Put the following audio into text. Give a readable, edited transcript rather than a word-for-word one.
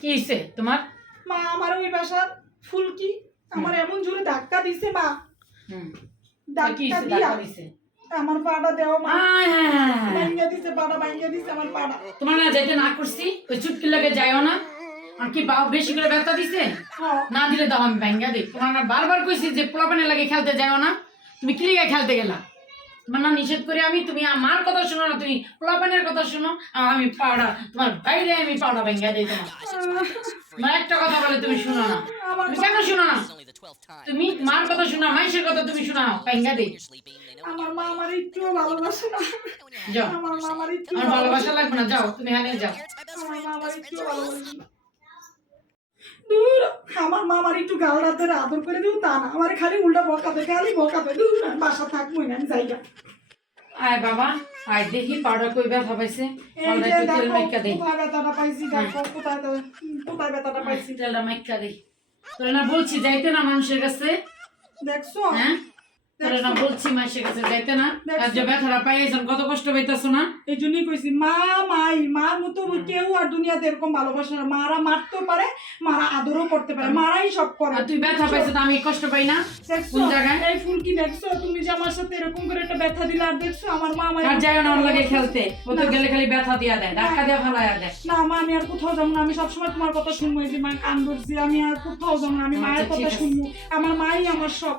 কি হইছে তোমার? মা আমার ওই বাসার ফুলকি আমার এমন জোরে ধাক্কা দিছে মা। হুম কি ধাক্কা হইছে? দিয়া ধাক্কা দিছে? আমার পাটা দেওয়া মা আয় হায় হায় হায়। ভাঙ্গা দিছে, পাটা ভাঙ্গা দিছে আমার পাটা। তোমার না যাইতে না করছি, ওই চুটকি লাগে যাইও না। আর কি বেশি করে ব্যথা দিছে? হ্যাঁ না দিলে দাও আমি ভাঙ্গা দিই। তোমার না বারবার কইছি যে পোলাপানে লাগে খেলতে যাইও না, তুমি কি লিগে খেলতে গেলা? তোমার না নিষেধ করে আমি, তুমি আমার কথা শোনো না, তুমি পোলাপানের কথা শোনো। আর আমি পাউডা তোমার বাইরে আমি পাউডা ভাঙ্গা দিই তোমার। তোমার একটা কথা বলে তুমি শোনো না, তুমি কেন শোনো না? তুমি মার কথা শোনা, মাইশের কথা তুমি শোনাও, ভাঙ্গা দিই। আমার মা আমার একটুও ভালোবাসে না। যাও, আমার মা আমার একটু আমার ভালোবাসা লাগবে না, যাও তুমি হানে যাও। আমার মা আমার একটু ভালোবাসে না। দূর, আমার মা আমার একটু গাল রাতে আদর করে দিও তা না, আমার খালি উল্টা বকাতে, খালি বকাতে। দূর, আমি বাসা থাকবোই না, আমি জায়গা। আয় বাবা, আয় দেখি পাউডার কই ব্যথা পাইছে, এই পাউডার যে একটু তেল দেখো মাইকা দেই। কোথায় ব্যথাটা পাইছি, দেখো কোথায় ব্যথাটা পাইছি। তেলটা মাইকা দেই। তোরে না বলছি যাইতে না মানুষের কাছে, দেখছো? হ্যাঁ? তোরে না বলছি মানুষের কাছে যাইতে না? আর যে ব্যথাটা পাইয়েছেন কত কষ্ট পাইতাছো না? এই জন্যই কইছি মা মাই, মার মতো কেউ আর দুনিয়াতে এরকম ভালোবাসে না। মারা মারতেও পারে, মারা আদরও করতে পারে, মারাই সব করে। আর তুই ব্যথা পাইছো তো আমি কষ্ট পাই না? দেখছো কোন জায়গায়? এই ফুলকি, দেখছো তুমি যে আমার সাথে এরকম করে একটা ব্যথা দিলে, আর দেখছো আমার মা আমার আর যাইও না ওর লাগে খেলতে, ও তো গেলে খালি ব্যথা দিয়া দেয়, ধাক্কা দিয়া ফালাইয়া দেয়। না মা, আমি আর কোথাও যাবো না, আমি সবসময় তোমার কথা শুনবো। এই যে মা কান ধরছি, আমি আর কোথাও যাবো না, আমি মায়ের আচ্ছা, ঠিক কথা আছে। শুনবো। আমার মাই আমার সব।